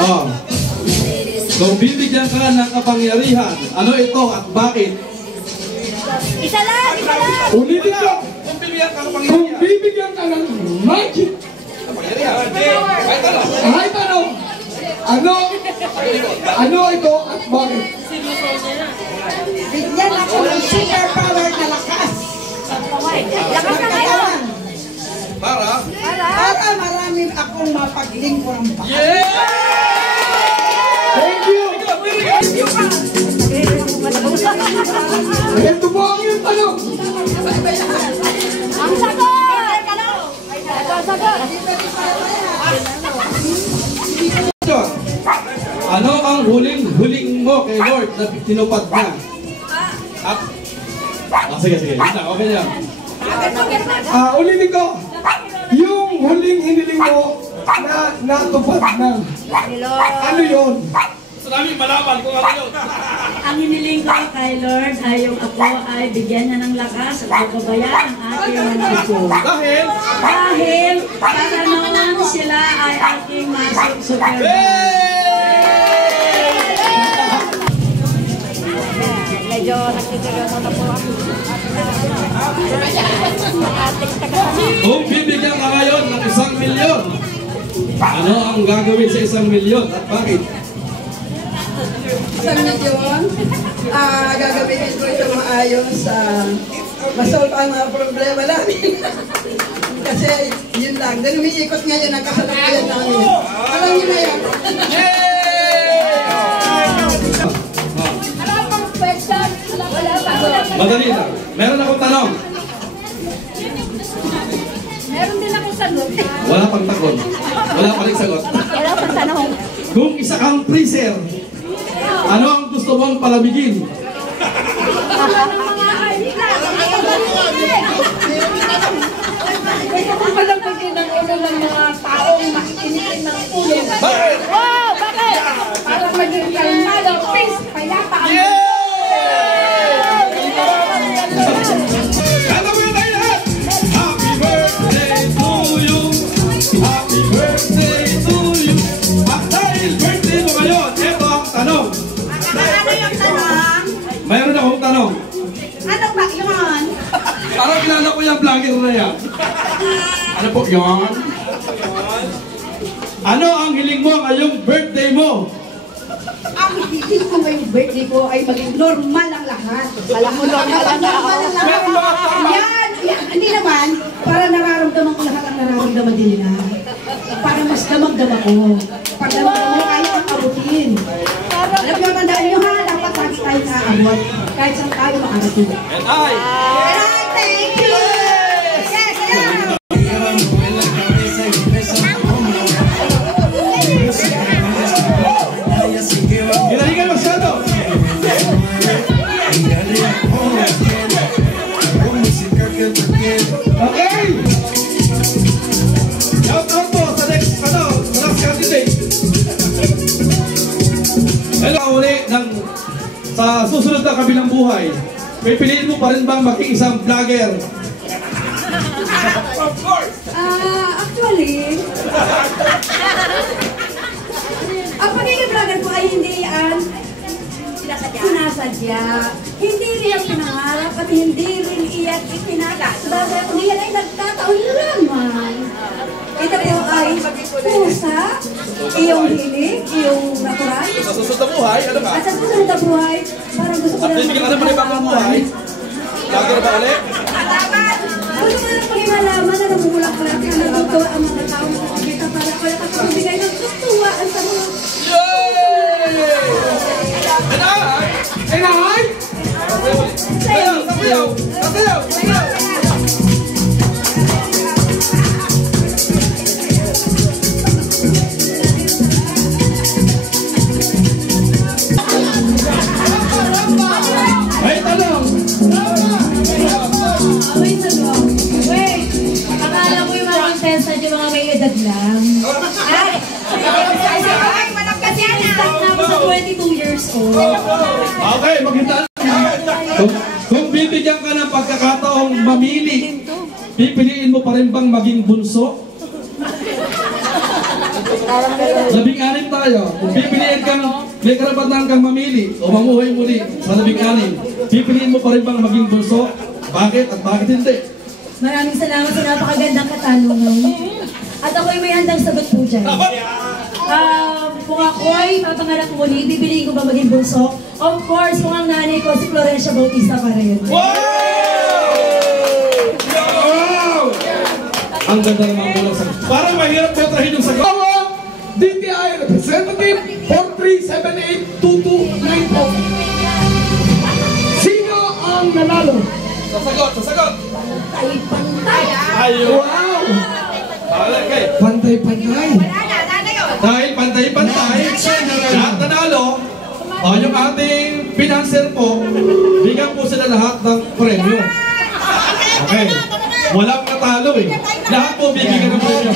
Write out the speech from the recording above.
Oh. Kung bibigyan ka ng kapangyarihan, ano ito at bakit? Isa lang, isa lang. Ulitin ko. Kung bibigyan ka ng magic kapangyarihan. Ay, tanong. Ano ito at bakit? Bigyan ako ng super power na lakas. Lakas na ngayon. Para marami akong mapaglingkod pa. Yeah! Thank you! Ito po ang iyong tanong. Ang sagot! Ito ang sagot. Ano ang huling mo kay Lord na tinupad na? Sige. Okay na. Ulitin ko. Yung huling hiniling mo na natupad na. Ano yun? Gusto namin malaman kung ano yun. Ang hiniling ko kay Lord ay yung ako ay bigyan niya ng lakas at pagbabayan ang aking mga ito. Dahil para naman sila ay aking masuk-super. Medyo nagtitiryoso na po ako. kung bibigyan ka ngayon ng 1 milyon, ano ang gagawin sa 1 milyon at bakit? 1 milyon, gagawin ko ito maayos masolve ang mga problema namin. Kasi yun lang. Dahil umiikot ngayon ang kasalukuyan namin. Alam niyo na yan. Madali lang. Meron akong tanong. Meron din akong sagot. Wala pang takon. Wala pa rin sagot. Wala pang tanong. Kung isa kang freezer, ano ang gusto mong palamigin? Ito kung palamigin ang ulo ng mga taong makikinitin ng ulo. Bakit? Wow! Bakit? Para maging kalmado, peace, payapa ang Alam mo yun tayo lahat! Happy birthday to you! Happy birthday to you! At dahil birthday mo ngayon, ito ang tanong. Ano yung tanong? Mayroon akong tanong. Ano ba yun? Parang kilala ko yung vlogger na yan. Ano po yun? Ano ang hiling mo ngayong birthday mo? Ang hiling ko ngayong birthday ko ay maging normal ang lahat. Alam mo, normal ang Normal ang lahat. Yan. Hindi naman, para nararamdaman ko lahat ang nararamdaman din nila. Para mas damag-damag ko. Pag damag-damag kayo ang abutin. Alam niyo, tandaan niyo ha, dapat lagi tayo naaabot. Kahit saan tayo makarating. And I! Thank you! Yes, yeah! Hinahingan masyado! Okay! Shout out po sa next candidate. Hello, uli sa susunod na kabilang buhay, pipiliin mo pa rin bang maging isang vlogger? Of course! Actually, ang pagiging vlogger ko ay hindi sinasadya. Hindi rin pinangarap at hindi rin iyan ipinagdasal. Kundi yan ay nagkataon lamang. Ito po ay pusa, iyong hilig, iyong natural. Sa susunod na buhay, ano ka? At sa susunod na buhay, parang gusto ko At bibigyan ka na panibagong buhay? Vlogger ba ulit? Ano nga lang pag-imalaman na namumulak-mulak ang natutuwa ang mga tao na nakikita para wala ka pabigay ng tutuwaan sa mga... Yay! Inahay! Sayaw! Sayaw! Sayaw! Sayaw! May tanong! May tanong. Wait, akala mo yung mga contestant yung mga may edad lang. Start na ako sa 22 years old. Okay, maghintay. Kung bibigyan ka ng pagkakataong mamili, pipiliin mo pa rin bang maging bunso? Labing-anim tayo. Kung pipiliin kang may karapatan kang mamili o mamuhay muli sa labing-anim, pipiliin mo pa rin bang maging bunso? Bakit at bakit hindi? Maraming salamat sa napakagandang katanungan. At ako'y may handang sagot po dyan. Kung ako'y papangarap muli, bibiliin ko ba maging bunso? Of course, kung ang nanay ko si Florencia Bautista pa rin. Wow! Ang ganda naman po ng sagot. Parang mahirap kontrahin yung sagot. DTI Representative 43782294. Sino ang nanalo? Sasagot, sasagot. Pantay! Ayun. Wow! Okay. Pantay-pantay. Dahil pantay-pantay, lahat nanalo, yung ating financer po, bigyan po sila lahat ng premyo. Okay. Walang natalo eh. Lahat po bibigyan ng premyo.